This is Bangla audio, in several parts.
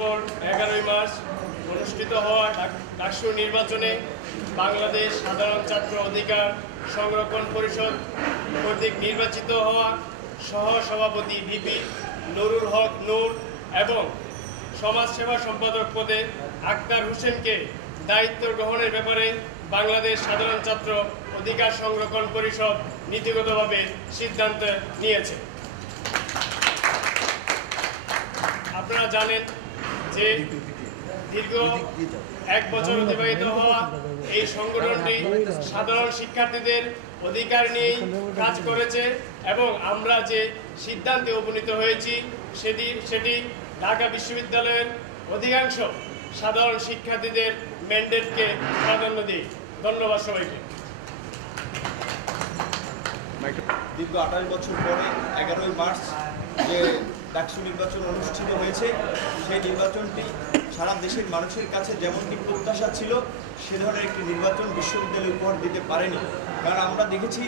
পর 11ই মার্চ অনুষ্ঠিত হওয়া ডাকসু নির্বাচনে বাংলাদেশ সাধারণ ছাত্র অধিকার সংরক্ষণ পরিষদ কর্তৃক নির্বাচিত হওয়া সহ সভাপতি ভিপি নুরুল হক নূর এবং সমাজসেবা সম্পাদক পদে আক্তার হোসেনকে দায়িত্ব গ্রহণের ব্যাপারে বাংলাদেশ সাধারণ ছাত্র অধিকার সংরক্ষণ পরিষদ নীতিগতভাবে সিদ্ধান্ত নিয়েছে। আপনারা জানেন যে দীর্ঘ 1 বছর অতিবাহিত হওয়া এই সংগঠনটি সাধারণ শিক্ষার্থীদের অধিকার নিয়েই কাজ করেছে এবং আমরা যে সিদ্ধান্তে উপনীত হয়েছি সেটি ঢাকা বিশ্ববিদ্যালয়ের অধিকাংশ সাধারণ শিক্ষার্থীদের ম্যান্ডেটকে প্রাধান্য দিই। ধন্যবাদ সবাইকে। দীর্ঘ 28 বছর পরে 11ই মার্চ যে ডাকসু নির্বাচন অনুষ্ঠিত হয়েছে, সেই নির্বাচনটি সারা দেশের মানুষের কাছে যেমনটি প্রত্যাশা ছিল সে ধরনের একটি নির্বাচন বিশ্ববিদ্যালয় উপহার দিতে পারেনি। কারণ আমরা দেখেছি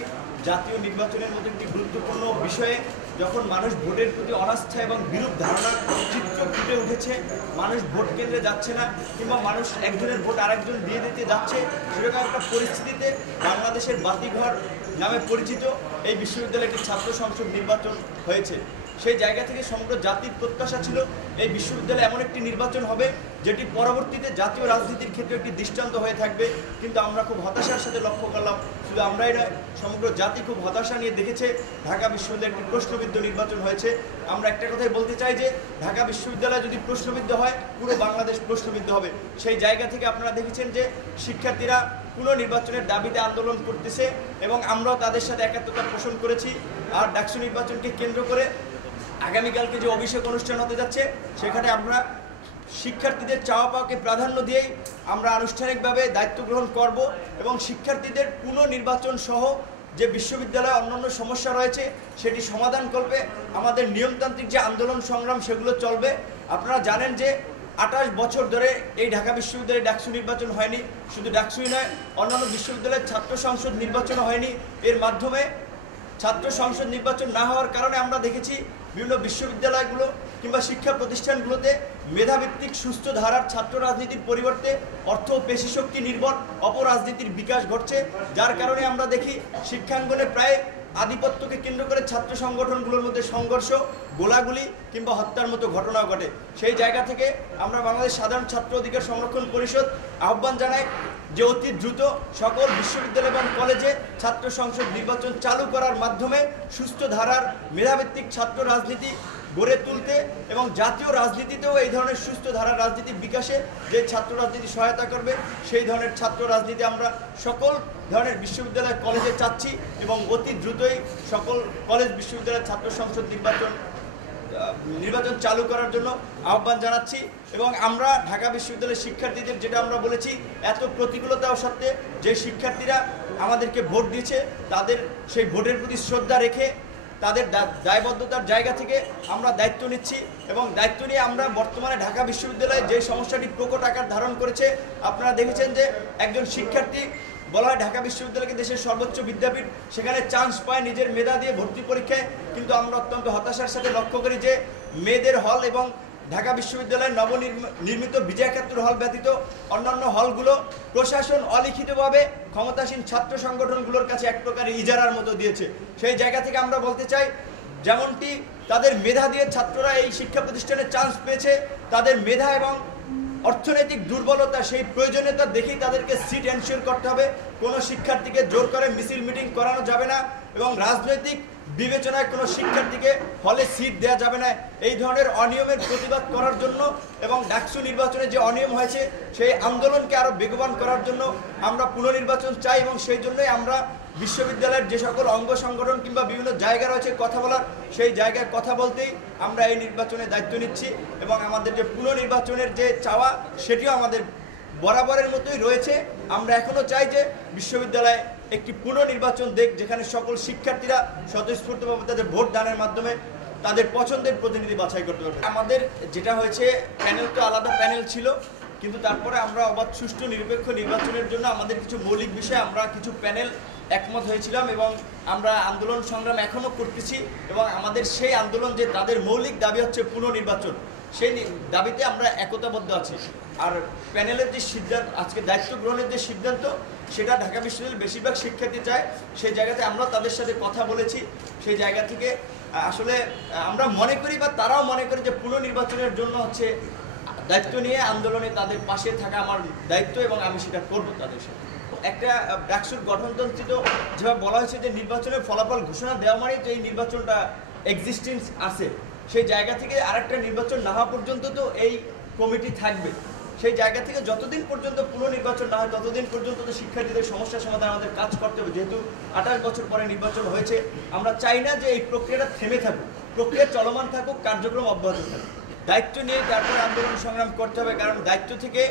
জাতীয় নির্বাচনের মতো একটি গুরুত্বপূর্ণ বিষয়ে যখন মানুষ ভোটের প্রতি অনাস্থা এবং বিরূপ ধারণার চিত্র ফুটে উঠেছে, মানুষ ভোট কেন্দ্রে যাচ্ছে না কিংবা মানুষ একজনের ভোট আরেকজন দিয়ে দিতে যাচ্ছে, সেরকম একটা পরিস্থিতিতে বাংলাদেশের বাতিঘর নামে পরিচিত এই বিশ্ববিদ্যালয়ে একটি ছাত্র সংসদ নির্বাচন হয়েছে। সেই জায়গা থেকে সমগ্র জাতির প্রত্যাশা ছিল এই বিশ্ববিদ্যালয়ে এমন একটি নির্বাচন হবে যেটি পরবর্তীতে জাতীয় রাজনীতির ক্ষেত্রে একটি দৃষ্টান্ত হয়ে থাকবে। কিন্তু আমরা খুব হতাশার সাথে লক্ষ্য করলাম, শুধু আমরাই নয়, সমগ্র জাতি খুব হতাশা নিয়ে দেখেছে ঢাকা বিশ্ববিদ্যালয়ে একটি প্রশ্নবিদ্ধ নির্বাচন হয়েছে। আমরা একটা কথাই বলতে চাই যে ঢাকা বিশ্ববিদ্যালয় যদি প্রশ্নবিদ্ধ হয়, পুরো বাংলাদেশ প্রশ্নবিদ্ধ হবে। সেই জায়গা থেকে আপনারা দেখেছেন যে শিক্ষার্থীরা পুনর্নির্বাচনের দাবিতে আন্দোলন করতেছে এবং আমরাও তাদের সাথে একাত্মতা পোষণ করেছি। আর ডাকসু নির্বাচনকে কেন্দ্র করে আগামীকালকে যে অভিষেক অনুষ্ঠান হতে যাচ্ছে, সেখানে আমরা শিক্ষার্থীদের চাওয়া পাওয়াকে প্রাধান্য দিয়েই আমরা আনুষ্ঠানিকভাবে দায়িত্ব গ্রহণ করব এবং শিক্ষার্থীদের পুনর্নির্বাচন সহ যে বিশ্ববিদ্যালয়ে অন্যান্য সমস্যা রয়েছে সেটি সমাধানকল্পে আমাদের নিয়মতান্ত্রিক যে আন্দোলন সংগ্রাম সেগুলো চলবে। আপনারা জানেন যে 28 বছর ধরে এই ঢাকা বিশ্ববিদ্যালয়ে ডাকসু নির্বাচন হয়নি। শুধু ডাকসুই নয়, অন্যান্য বিশ্ববিদ্যালয়ের ছাত্র সংসদ নির্বাচন হয়নি। এর মাধ্যমে ছাত্র সংসদ নির্বাচন না হওয়ার কারণে আমরা দেখেছি বিভিন্ন বিশ্ববিদ্যালয়গুলো কিংবা শিক্ষা প্রতিষ্ঠানগুলোতে মেধাভিত্তিক সুস্থ ধারার ছাত্র রাজনীতির পরিবর্তে অর্থ পেশিশক্তি নির্ভর অপরাজনীতির বিকাশ ঘটছে, যার কারণে আমরা দেখি শিক্ষাঙ্গনে প্রায় আধিপত্যকে কেন্দ্র করে ছাত্র সংগঠনগুলোর মধ্যে সংঘর্ষ, গোলাগুলি কিংবা হত্যার মতো ঘটনাও ঘটে। সেই জায়গা থেকে আমরা বাংলাদেশ সাধারণ ছাত্র অধিকার সংরক্ষণ পরিষদ আহ্বান জানাই যে অতি দ্রুত সকল বিশ্ববিদ্যালয় এবং কলেজে ছাত্র সংসদ নির্বাচন চালু করার মাধ্যমে সুস্থ ধারার মেধাভিত্তিক ছাত্র রাজনীতি গড়ে তুলতে এবং জাতীয় রাজনীতিতেও এই ধরনের সুস্থ ধারার রাজনীতির বিকাশে যে ছাত্র রাজনীতি সহায়তা করবে, সেই ধরনের ছাত্র রাজনীতি আমরা সকল ধরনের বিশ্ববিদ্যালয় কলেজে চাচ্ছি এবং অতি দ্রুতই সকল কলেজ বিশ্ববিদ্যালয়ের ছাত্র সংসদ নির্বাচন চালু করার জন্য আহ্বান জানাচ্ছি। এবং আমরা ঢাকা বিশ্ববিদ্যালয়ের শিক্ষার্থীদের যেটা আমরা বলেছি, এত প্রতিকূলতাও সত্ত্বে যে শিক্ষার্থীরা আমাদেরকে ভোট দিয়েছে তাদের সেই ভোটের প্রতি শ্রদ্ধা রেখে তাদের দায়বদ্ধতার জায়গা থেকে আমরা দায়িত্ব নিচ্ছি এবং দায়িত্ব নিয়ে আমরা বর্তমানে ঢাকা বিশ্ববিদ্যালয়ে যে সমস্যাটি প্রকট আকার ধারণ করেছে, আপনারা দেখেছেন যে একজন শিক্ষার্থী, বলা হয় ঢাকা বিশ্ববিদ্যালয়কে দেশের সর্বোচ্চ বিদ্যাপীঠ, সেখানে চান্স পায় নিজের মেধা দিয়ে ভর্তি পরীক্ষায়, কিন্তু আমরা অত্যন্ত হতাশার সাথে লক্ষ্য করি যে মেয়েদের হল এবং ঢাকা বিশ্ববিদ্যালয়ের নবনির্মিত বিজয় একাত্তর হল ব্যতীত অন্যান্য হলগুলো প্রশাসন অলিখিতভাবে ক্ষমতাসীন ছাত্র সংগঠনগুলোর কাছে এক প্রকার ইজারার মতো দিয়েছে। সেই জায়গা থেকে আমরা বলতে চাই, যেমনটি তাদের মেধা দিয়ে ছাত্ররা এই শিক্ষা প্রতিষ্ঠানে চান্স পেয়েছে, তাদের মেধা এবং অর্থনৈতিক দুর্বলতা সেই প্রয়োজনীয়তা দেখেই তাদেরকে সিট এনশিওর করতে হবে। কোনো শিক্ষার্থীকে জোর করে মিছিল মিটিং করানো যাবে না এবং রাজনৈতিক বিবেচনায় কোনো শিক্ষার্থীকে হলে সিট দেওয়া যাবে না। এই ধরনের অনিয়মের প্রতিবাদ করার জন্য এবং ডাকসু নির্বাচনে যে অনিয়ম হয়েছে সেই আন্দোলনকে আরও বেগবান করার জন্য আমরা পুনর্নির্বাচন চাই এবং সেই জন্যই আমরা বিশ্ববিদ্যালয়ের যে সকল অঙ্গ সংগঠন কিংবা বিভিন্ন জায়গা রয়েছে কথা বলার, সেই জায়গায় কথা বলতেই আমরা এই নির্বাচনের দায়িত্ব নিচ্ছি এবং আমাদের যে পুনর্নির্বাচনের যে চাওয়া সেটিও আমাদের বরাবরের মতোই রয়েছে। আমরা এখনও চাই যে বিশ্ববিদ্যালয়ে একটি পুনর্নির্বাচন দেখ, যেখানে সকল শিক্ষার্থীরা স্বতঃস্ফূর্তভাবে তাদের ভোট দানের মাধ্যমে তাদের পছন্দের প্রতিনিধি বাছাই করতে পারবে। আমাদের যেটা হয়েছে, প্যানেল তো আলাদা প্যানেল ছিল, কিন্তু তারপরে আমরা অবাধ সুষ্ঠু নিরপেক্ষ নির্বাচনের জন্য আমাদের কিছু মৌলিক বিষয়ে আমরা কিছু প্যানেল একমত হয়েছিলাম এবং আমরা আন্দোলন সংগ্রাম এখনও করতেছি এবং আমাদের সেই আন্দোলন যে তাদের মৌলিক দাবি হচ্ছে পুনর্নির্বাচন, সেই দাবিতে আমরা একতাবদ্ধ আছি। আর প্যানেলের যে সিদ্ধান্ত, আজকে দায়িত্ব গ্রহণের যে সিদ্ধান্ত, সেটা ঢাকা বিশ্ববিদ্যালয়ের বেশিরভাগ শিক্ষার্থী চায়। সেই জায়গাতে আমরা তাদের সাথে কথা বলেছি। সেই জায়গা থেকে আসলে আমরা মনে করি বা তারাও মনে করে যে পুনর্নির্বাচনের জন্য হচ্ছে দায়িত্ব নিয়ে আন্দোলনে তাদের পাশে থাকা আমার দায়িত্ব, এবং আমি সেটা করব তাদের সাথে। একটা ডাকসুর গঠনতন্ত্রে তো যেভাবে বলা হয়েছে যে নির্বাচনের ফলাফল ঘোষণা দেওয়া মানেই তো এই নির্বাচনটা এক্সিস্টেন্স আছে, সেই জায়গা থেকে আরেকটা নির্বাচন না হওয়া পর্যন্ত তো এই কমিটি থাকবে। সেই জায়গা থেকে যতদিন পর্যন্ত পুনর্নির্বাচন না হয় ততদিন পর্যন্ত তো শিক্ষার্থীদের সমস্যার সমাধান আমাদের কাজ করতে হবে। যেহেতু 28 বছর পরে নির্বাচন হয়েছে, আমরা চাই না যে এই প্রক্রিয়াটা থেমে থাকুক, প্রক্রিয়া চলমান থাকুক, কার্যক্রম অব্যাহত থাকুক। দায়িত্ব নিয়ে তারপরে আন্দোলন সংগ্রাম করতে হবে, কারণ দায়িত্ব থেকে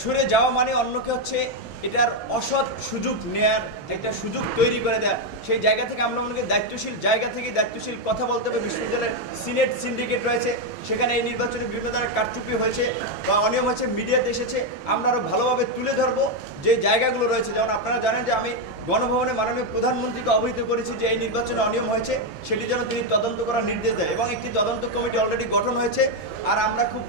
সরে যাওয়া মানে অন্যকে হচ্ছে এটার অসৎ সুযোগ নেয়ার একটা সুযোগ তৈরি করে দেয়া। সেই জায়গা থেকে আমরা মনে করি দায়িত্বশীল জায়গা থেকে দায়িত্বশীল কথা বলতে হবে। বিশ্ববিদ্যালয়ের সিনেট সিন্ডিকেট রয়েছে, সেখানে এই নির্বাচনে বিভিন্ন ধরনের কারচুপি হয়েছে বা অনিয়ম হয়েছে, মিডিয়াতে এসেছে। আমরা আরও ভালোভাবে তুলে ধরবো যে জায়গাগুলো রয়েছে। যেমন আপনারা জানেন যে আমি গণভবনে মাননীয় প্রধানমন্ত্রীকে অবহিত করেছি যে এই নির্বাচনে অনিয়ম হয়েছে, সেটি যেন তিনি তদন্ত করার নির্দেশ দেয়, এবং একটি তদন্ত কমিটি অলরেডি গঠন হয়েছে। আর আমরা খুব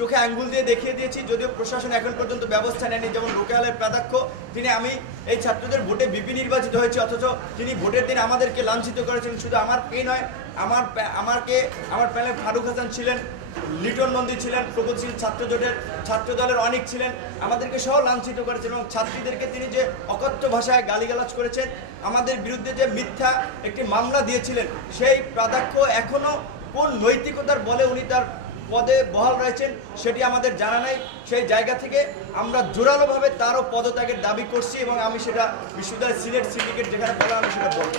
চোখে আঙ্গুল দিয়ে দেখিয়ে দিয়েছি, যদিও প্রশাসন এখন পর্যন্ত ব্যবস্থা নেয়নি। যেমন রোকেয়ালের প্রাধ্যক্ষ, তিনি আমি এই ছাত্রদের ভোটে বিপি নির্বাচিত হয়েছে, অথচ তিনি ভোটের দিন আমাদেরকে লাঞ্ছিত করেছেন। শুধু আমারকেই নয়, আমার প্যানেলে ফারুক হাসান ছিলেন, লিটন নন্দী ছিলেন, প্রগতিশীল ছাত্র দলের অনেক ছিলেন, আমাদেরকে সহ লাঞ্ছিত করেছেন। এবং ছাত্রীদেরকে তিনি যে অকথ্য ভাষায় গালিগালাজ করেছেন, আমাদের বিরুদ্ধে যে মিথ্যা একটি মামলা দিয়েছিলেন, সেই প্রাধ্যক্ষ এখনও কোন নৈতিকতার বলে উনি তার পদে বহাল রয়েছেন সেটি আমাদের জানা নাই। সেই জায়গা থেকে আমরা জোরালোভাবে তারও পদত্যাগের দাবি করছি, এবং আমি সেটা বিশ্ববিদ্যালয়ের সিনেট সিন্ডিকেট যেখানে বলা আমি সেটা বলব।